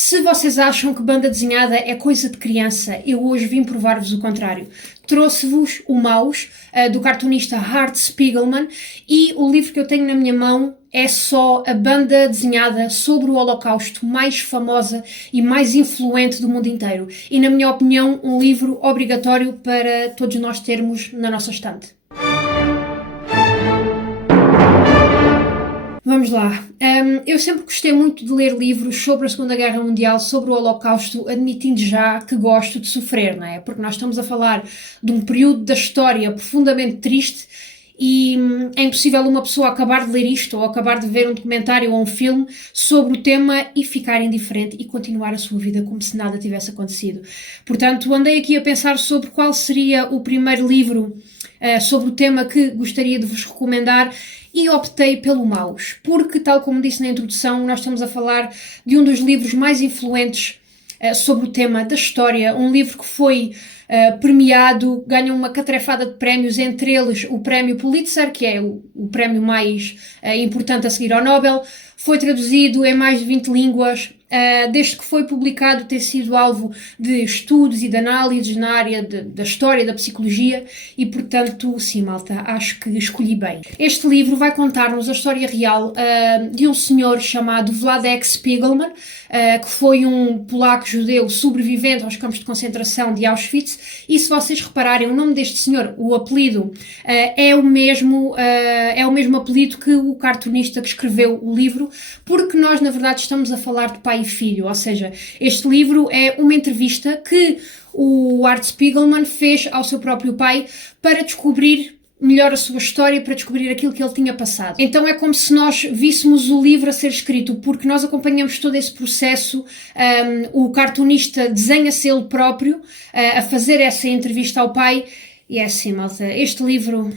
Se vocês acham que banda desenhada é coisa de criança, eu hoje vim provar-vos o contrário. Trouxe-vos o Maus, do cartunista Art Spiegelman, e o livro que eu tenho na minha mão é só a banda desenhada sobre o Holocausto mais famosa e mais influente do mundo inteiro. E, na minha opinião, um livro obrigatório para todos nós termos na nossa estante. Vamos lá. Eu sempre gostei muito de ler livros sobre a Segunda Guerra Mundial, sobre o Holocausto, admitindo já que gosto de sofrer, não é? Porque nós estamos a falar de um período da história profundamente triste e é impossível uma pessoa acabar de ler isto ou acabar de ver um documentário ou um filme sobre o tema e ficar indiferente e continuar a sua vida como se nada tivesse acontecido. Portanto, andei aqui a pensar sobre qual seria o primeiro livro sobre o tema que gostaria de vos recomendar e optei pelo Maus, porque, tal como disse na introdução, nós estamos a falar de um dos livros mais influentes sobre o tema da história, um livro que foi premiado, ganhou uma catrefada de prémios, entre eles o prémio Pulitzer, que é o prémio mais importante a seguir ao Nobel, foi traduzido em mais de 20 línguas, desde que foi publicado tem sido alvo de estudos e de análises na área da história, da psicologia e, portanto, sim, malta, acho que escolhi bem. Este livro vai contar-nos a história real de um senhor chamado Wladek Spiegelman, que foi um polaco judeu sobrevivente aos campos de concentração de Auschwitz, e se vocês repararem, o nome deste senhor, o apelido, é o mesmo apelido que o cartunista que escreveu o livro, porque nós, na verdade, estamos a falar de pai e filho, ou seja, este livro é uma entrevista que o Art Spiegelman fez ao seu próprio pai para descobrir melhor a sua história, para descobrir aquilo que ele tinha passado. Então é como se nós víssemos o livro a ser escrito, porque nós acompanhamos todo esse processo, o cartunista desenha-se ele próprio a fazer essa entrevista ao pai, e é assim, malta, este livro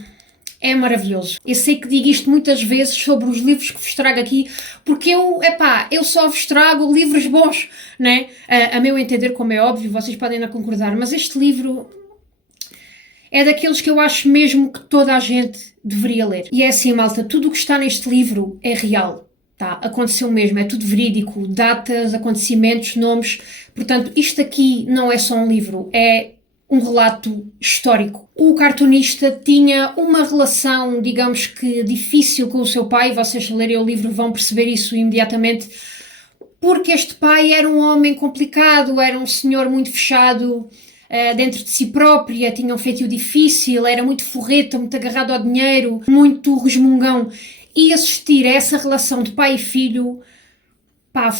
é maravilhoso. Eu sei que digo isto muitas vezes sobre os livros que vos trago aqui, porque eu só vos trago livros bons, né? A meu entender, como é óbvio, vocês podem não concordar, mas este livro é daqueles que eu acho mesmo que toda a gente deveria ler. E é assim, malta, tudo o que está neste livro é real, tá? Aconteceu mesmo, é tudo verídico, datas, acontecimentos, nomes. Portanto, isto aqui não é só um livro, é um relato histórico. O cartunista tinha uma relação, digamos que difícil com o seu pai, vocês se lerem o livro vão perceber isso imediatamente, porque este pai era um homem complicado, era um senhor muito fechado dentro de si própria, tinha um feitio difícil, era muito forreta, muito agarrado ao dinheiro, muito resmungão. E assistir a essa relação de pai e filho,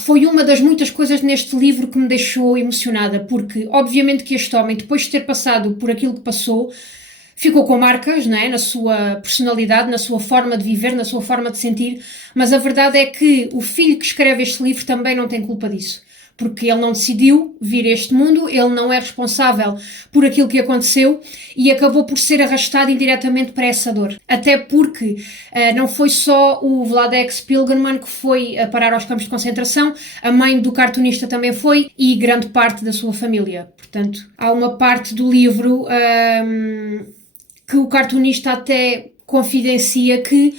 foi uma das muitas coisas neste livro que me deixou emocionada, porque obviamente que este homem, depois de ter passado por aquilo que passou, ficou com marcas, não é? Na sua personalidade, na sua forma de viver, na sua forma de sentir, mas a verdade é que o filho que escreve este livro também não tem culpa disso, porque ele não decidiu vir a este mundo, ele não é responsável por aquilo que aconteceu e acabou por ser arrastado indiretamente para essa dor. Até porque não foi só o Wladek Spiegelman que foi a parar aos campos de concentração, a mãe do cartunista também foi e grande parte da sua família. Portanto, há uma parte do livro que o cartunista até confidencia que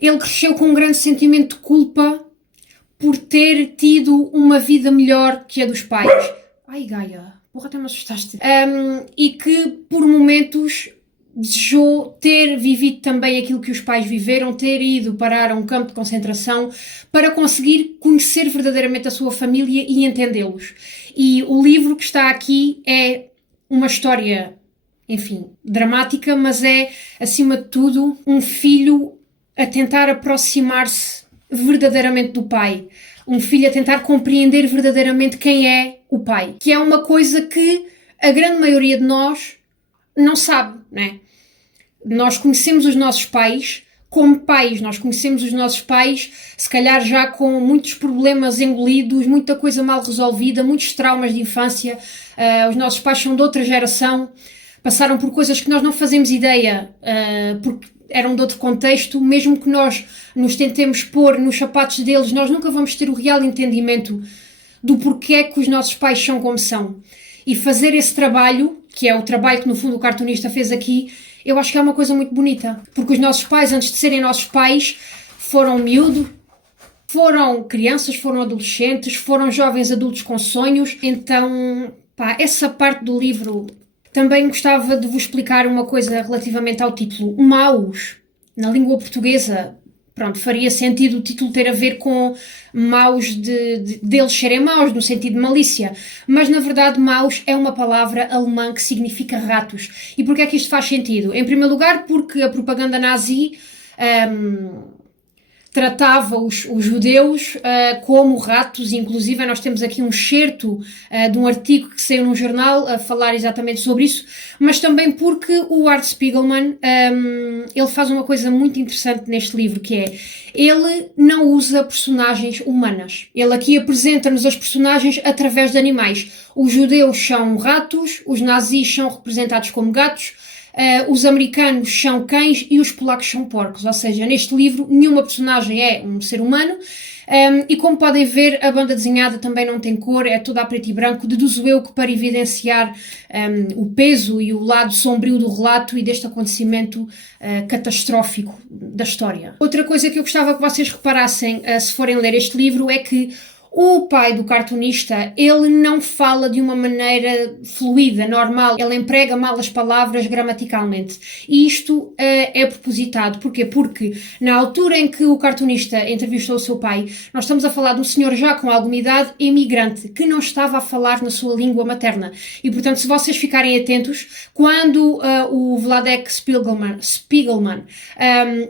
ele cresceu com um grande sentimento de culpa por ter tido uma vida melhor que a dos pais. Ai, Gaia, porra, até me assustaste. E que, por momentos, desejou ter vivido também aquilo que os pais viveram, ter ido parar a um campo de concentração para conseguir conhecer verdadeiramente a sua família e entendê-los. E o livro que está aqui é uma história, enfim, dramática, mas é, acima de tudo, um filho a tentar aproximar-se verdadeiramente do pai. Um filho a tentar compreender verdadeiramente quem é o pai. Que é uma coisa que a grande maioria de nós não sabe, né? Nós conhecemos os nossos pais como pais. Nós conhecemos os nossos pais, se calhar já com muitos problemas engolidos, muita coisa mal resolvida, muitos traumas de infância. Os nossos pais são de outra geração, passaram por coisas que nós não fazemos ideia, porque eram de outro contexto. Mesmo que nós nos tentemos pôr nos sapatos deles, nós nunca vamos ter o real entendimento do porquê que os nossos pais são como são. E fazer esse trabalho, que é o trabalho que no fundo o cartunista fez aqui, eu acho que é uma coisa muito bonita. Porque os nossos pais, antes de serem nossos pais, foram miúdo, Foram crianças, foram adolescentes, foram jovens adultos com sonhos. Então, pá, essa parte do livro. Também gostava de vos explicar uma coisa relativamente ao título. Maus, na língua portuguesa, pronto, faria sentido o título ter a ver com maus deles serem maus, no sentido de malícia. Mas, na verdade, maus é uma palavra alemã que significa ratos. E porquê é que isto faz sentido? Em primeiro lugar, porque a propaganda nazi tratava os judeus como ratos, inclusive nós temos aqui um excerto de um artigo que saiu num jornal a falar exatamente sobre isso, mas também porque o Art Spiegelman ele faz uma coisa muito interessante neste livro, que é, ele não usa personagens humanas. Ele aqui apresenta-nos as personagens através de animais. Os judeus são ratos, os nazis são representados como gatos, os americanos são cães e os polacos são porcos, ou seja, neste livro nenhuma personagem é um ser humano, e como podem ver a banda desenhada também não tem cor, é toda a preto e branco, deduzo eu que para evidenciar o peso e o lado sombrio do relato e deste acontecimento catastrófico da história. Outra coisa que eu gostava que vocês reparassem se forem ler este livro é que o pai do cartunista, ele não fala de uma maneira fluida, normal, ele emprega mal as palavras gramaticalmente. E isto é propositado. Porquê? Porque na altura em que o cartunista entrevistou o seu pai, nós estamos a falar de um senhor já com alguma idade, imigrante, que não estava a falar na sua língua materna. E, portanto, se vocês ficarem atentos, quando o Vladek Spiegelman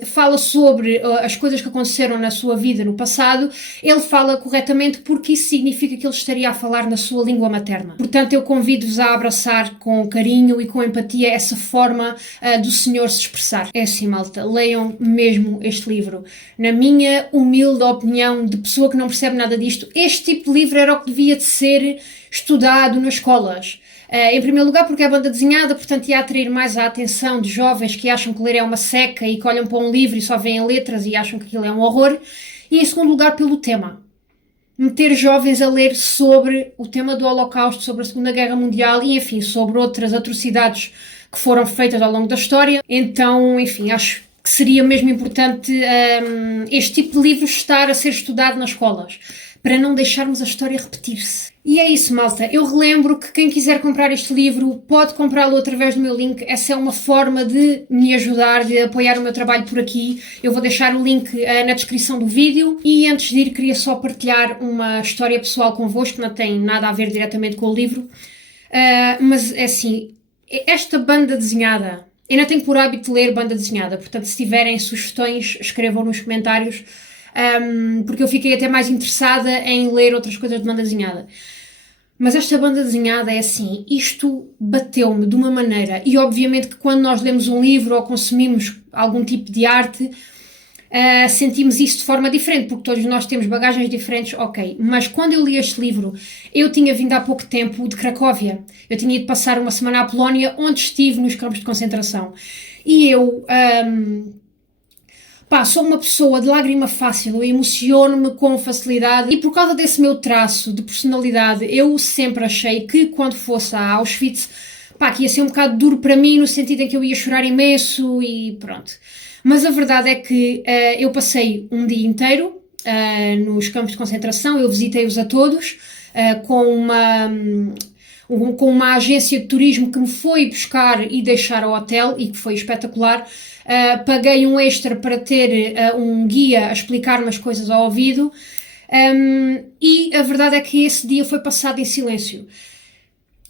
fala sobre as coisas que aconteceram na sua vida no passado, ele fala corretamente porque isso significa que ele estaria a falar na sua língua materna. Portanto, eu convido-vos a abraçar com carinho e com empatia essa forma do senhor se expressar. É assim, malta, leiam mesmo este livro. Na minha humilde opinião de pessoa que não percebe nada disto, este tipo de livro era o que devia de ser estudado nas escolas. Em primeiro lugar porque é banda desenhada, portanto ia atrair mais a atenção de jovens que acham que ler é uma seca e que olham para um livro e só veem letras e acham que aquilo é um horror. E em segundo lugar pelo tema. Meter jovens a ler sobre o tema do Holocausto, sobre a Segunda Guerra Mundial e, enfim, sobre outras atrocidades que foram feitas ao longo da história. Então, enfim, acho que seria mesmo importante este tipo de livros estar a ser estudado nas escolas, para não deixarmos a história repetir-se. E é isso, malta. Eu relembro que quem quiser comprar este livro pode comprá-lo através do meu link. Essa é uma forma de me ajudar, de apoiar o meu trabalho por aqui. Eu vou deixar o link na descrição do vídeo. E antes de ir, queria só partilhar uma história pessoal convosco, que não tem nada a ver diretamente com o livro. Mas é assim, esta banda desenhada, eu não tenho por hábito de ler banda desenhada, portanto se tiverem sugestões, escrevam nos comentários. Porque eu fiquei até mais interessada em ler outras coisas de banda desenhada. Mas esta banda desenhada é assim, isto bateu-me de uma maneira, e obviamente que quando nós lemos um livro ou consumimos algum tipo de arte, sentimos isso de forma diferente, porque todos nós temos bagagens diferentes, ok. Mas quando eu li este livro, eu tinha vindo há pouco tempo de Cracóvia. Eu tinha ido passar uma semana à Polónia, onde estive nos campos de concentração. E eu... sou uma pessoa de lágrima fácil, eu emociono-me com facilidade e por causa desse meu traço de personalidade eu sempre achei que quando fosse a Auschwitz, que ia ser um bocado duro para mim no sentido em que eu ia chorar imenso e pronto. Mas a verdade é que eu passei um dia inteiro nos campos de concentração, eu visitei-os a todos com uma agência de turismo que me foi buscar e deixar ao hotel e que foi espetacular. Paguei um extra para ter um guia a explicar-me as coisas ao ouvido e a verdade é que esse dia foi passado em silêncio.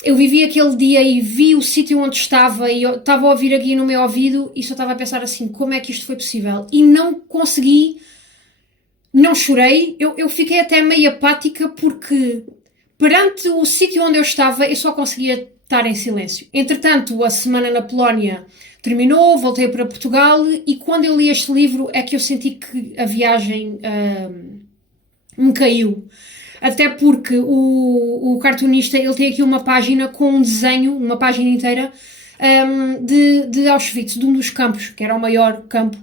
Eu vivi aquele dia e vi o sítio onde estava e eu estava a ouvir a guia no meu ouvido e só estava a pensar assim, como é que isto foi possível? E não consegui, não chorei, eu fiquei até meio apática porque perante o sítio onde eu estava eu só conseguia estar em silêncio. Entretanto, a semana na Polónia terminou, voltei para Portugal e quando eu li este livro é que eu senti que a viagem me caiu. Até porque o cartunista ele tem aqui uma página com um desenho, uma página inteira de Auschwitz, de um dos campos, que era o maior campo,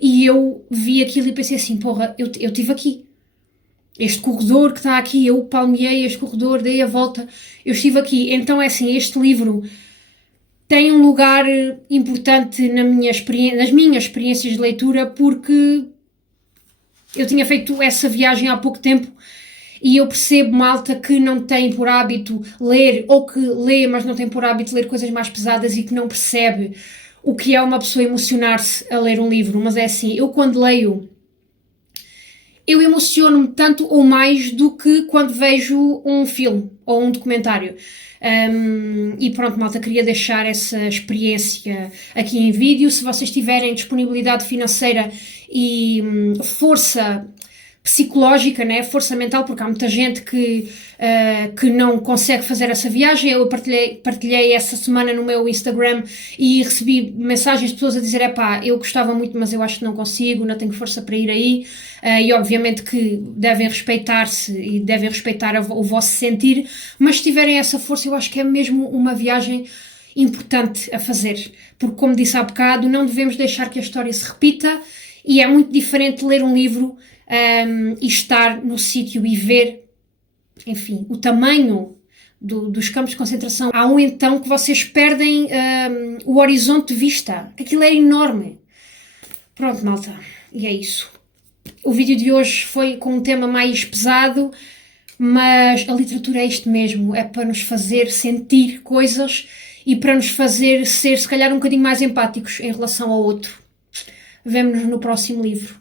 e eu vi aquilo e pensei assim, porra, eu estive aqui. Este corredor que está aqui, eu palmeei este corredor, dei a volta, eu estive aqui. Então é assim, este livro tem um lugar importante nas minhas experiências de leitura porque Eu tinha feito essa viagem há pouco tempo e eu percebo, malta, que não tem por hábito ler, ou que lê, mas não tem por hábito ler coisas mais pesadas e que não percebe o que é uma pessoa emocionar-se a ler um livro. Mas é assim, eu quando leio, eu emociono-me tanto ou mais do que quando vejo um filme ou um documentário. E pronto, malta, queria deixar essa experiência aqui em vídeo. Se vocês tiverem disponibilidade financeira e força psicológica, né? Força mental, porque há muita gente que não consegue fazer essa viagem. Eu partilhei essa semana no meu Instagram e recebi mensagens de pessoas a dizer: epá, eu gostava muito, mas eu acho que não consigo, não tenho força para ir aí. E obviamente que devem respeitar-se e devem respeitar o vosso sentir, mas se tiverem essa força, eu acho que é mesmo uma viagem importante a fazer, porque como disse há bocado, não devemos deixar que a história se repita, e é muito diferente ler um livro e estar no sítio e ver, enfim, o tamanho dos campos de concentração. Há um então que vocês perdem o horizonte de vista. Aquilo é enorme. Pronto, malta, e é isso. O vídeo de hoje foi com um tema mais pesado, mas a literatura é isto mesmo, é para nos fazer sentir coisas e para nos fazer ser, se calhar, um bocadinho mais empáticos em relação ao outro. Vemo-nos no próximo livro.